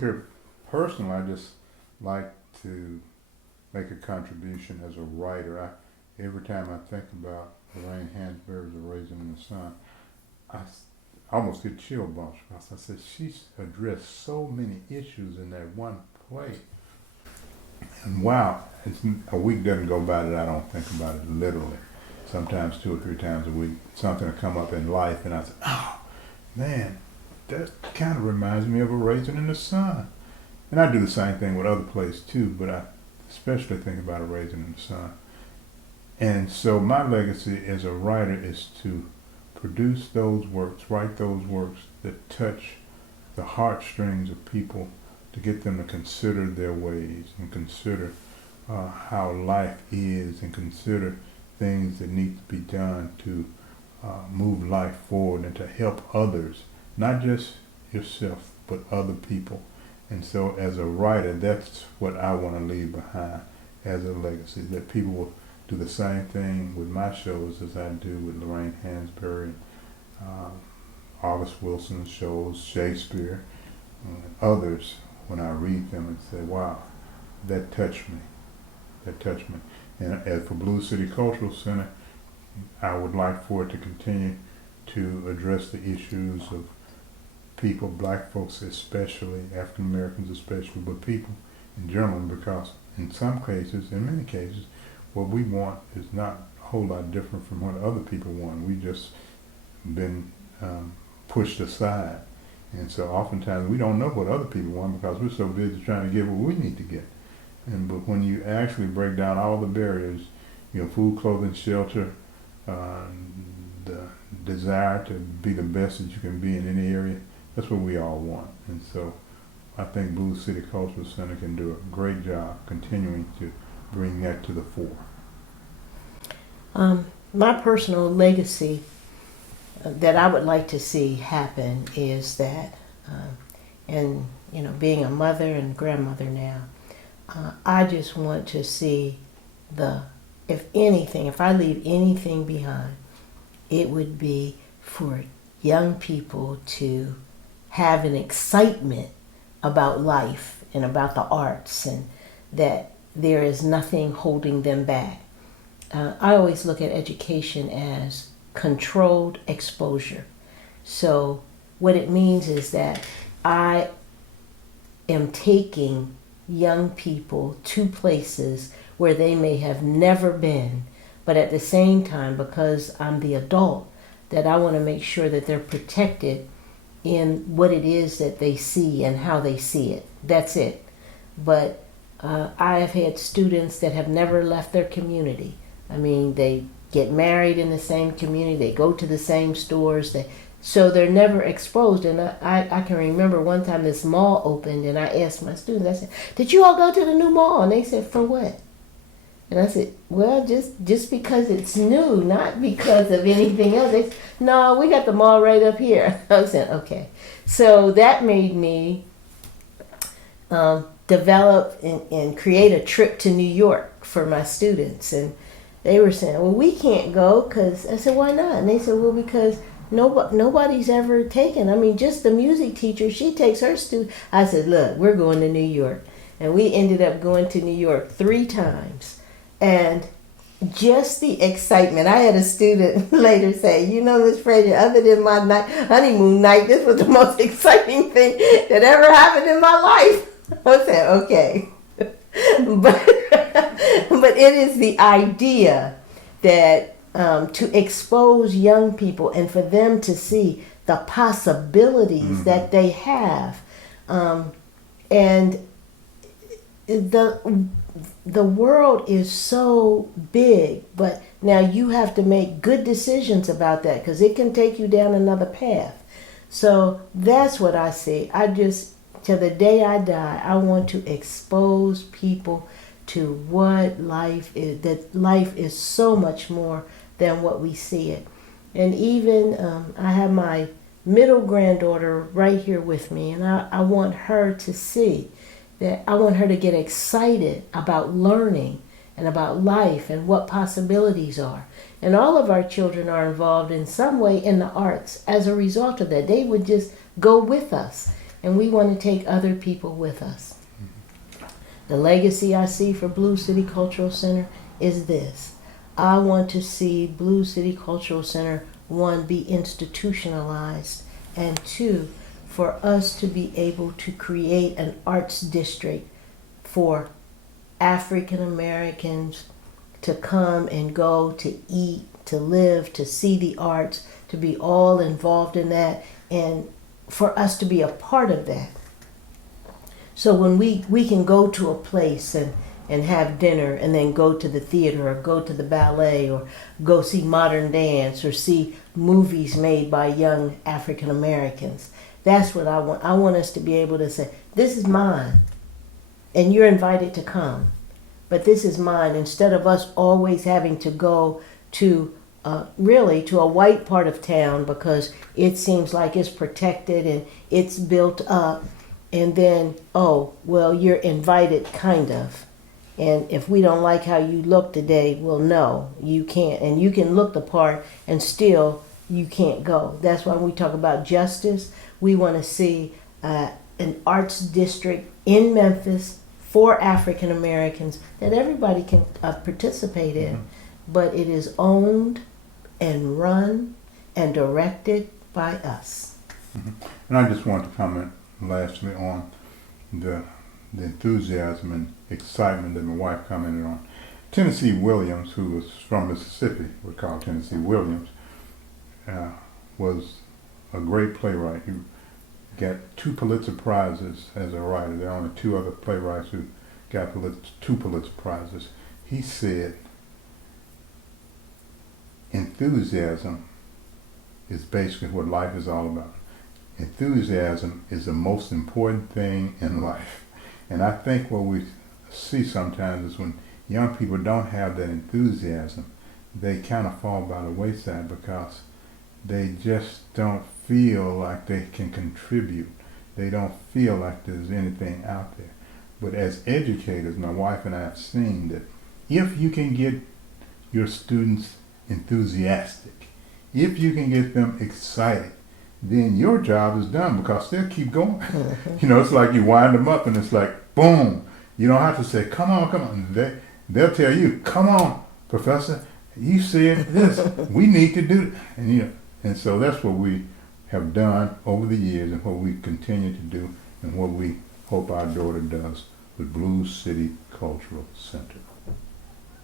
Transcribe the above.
Here, personally, I just like to make a contribution as a writer. Every time I think about Lorraine Hansberry's A Raisin in the Sun, I almost get chill bumps because I said she's addressed so many issues in that one play. And wow, a week doesn't go by that I don't think about it literally. Sometimes 2 or 3 times a week, something will come up in life, and I say, "Oh man, that kind of reminds me of A Raisin in the Sun." And I do the same thing with other plays too, but I especially think about A Raisin in the Sun. And so my legacy as a writer is to produce those works, write those works that touch the heartstrings of people, to get them to consider their ways and consider how life is, and consider things that need to be done to move life forward and to help others, not just yourself, but other people. And so as a writer, that's what I want to leave behind as a legacy, that people will do the same thing with my shows as I do with Lorraine Hansberry, August Wilson's shows, Shakespeare, and others, when I read them and say, wow, that touched me. That touched me. And as for Blue City Cultural Center, I would like for it to continue to address the issues of people, black folks especially, African Americans especially, but people in general, because in some cases, in many cases, what we want is not a whole lot different from what other people want. We've just been pushed aside. And so oftentimes we don't know what other people want because we're so busy trying to get what we need to get. But when you actually break down all the barriers, food, clothing, shelter, the desire to be the best that you can be in any area, that's what we all want. And so I think Blue City Cultural Center can do a great job continuing to bring that to the fore. My personal legacy that I would like to see happen is that, and being a mother and grandmother now, I just want to see if I leave anything behind, it would be for young people to have an excitement about life and about the arts, and that there is nothing holding them back. I always look at education as controlled exposure. So what it means is that I am taking young people to places where they may have never been, but at the same time, because I'm the adult, that I want to make sure that they're protected in what it is that they see and how they see it. That's it. But I have had students that have never left their community. I mean, they get married in the same community, they go to the same stores, so they're never exposed. And I can remember one time this mall opened, and I asked my students, I said, did you all go to the new mall? And they said, for what? And I said, well, just because it's new, not because of anything else. They said, no, we got the mall right up here. I said, okay. So that made me develop and create a trip to New York for my students. And they were saying, well, we can't go because, I said, why not? And they said, well, because nobody's ever taken. I mean, just the music teacher, she takes her students. I said, look, we're going to New York. And we ended up going to New York 3 times. And just the excitement. I had a student later say, Miss Frazier, other than my honeymoon night, this was the most exciting thing that ever happened in my life. I said, okay. But it is the idea that to expose young people and for them to see the possibilities that they have, and the world is so big, but now you have to make good decisions about that because it can take you down another path. So that's what I see. Till the day I die, I want to expose people to what life is, that life is so much more than what we see it. And even I have my middle granddaughter right here with me, and I want her to see that. I want her to get excited about learning and about life and what possibilities are. And all of our children are involved in some way in the arts as a result of that. They would just go with us. and we want to take other people with us. The legacy I see for Blue City Cultural Center is this. I want to see Blue City Cultural Center, one, be institutionalized, and two, for us to be able to create an arts district for African Americans to come and go, to eat, to live, to see the arts, to be all involved in that, and for us to be a part of that. So when we can go to a place and have dinner and then go to the theater or go to the ballet or go see modern dance or see movies made by young African Americans. That's what I want. I want us to be able to say, this is mine, and you're invited to come, but this is mine, instead of us always having to go to really to a white part of town because it seems like it's protected and it's built up, and then, oh, well, you're invited, kind of. And if we don't like how you look today, well, no, you can't. And you can look the part and still you can't go. That's why we talk about justice. We want to see an arts district in Memphis for African Americans that everybody can participate in. Mm-hmm. But it is owned and run and directed by us. Mm-hmm. And I just want to comment lastly on the enthusiasm and excitement that my wife commented on. Tennessee Williams, who was from Mississippi, we call Tennessee Williams, was a great playwright. He got 2 Pulitzer Prizes as a writer. There are only 2 other playwrights who got 2 Pulitzer Prizes. He said, enthusiasm is basically what life is all about. Enthusiasm is the most important thing in life. And I think what we see sometimes is when young people don't have that enthusiasm, they kind of fall by the wayside because they just don't feel like they can contribute. They don't feel like there's anything out there. But as educators, my wife and I have seen that if you can get your students enthusiastic, if you can get them excited, then your job is done because they'll keep going. Mm-hmm. You know, it's like you wind them up and it's like, boom. You don't have to say, come on. They'll tell you, come on, professor, you said this. We need to do it. And, you know, and so that's what we have done over the years and what we continue to do and what we hope our daughter does with Blue City Cultural Center.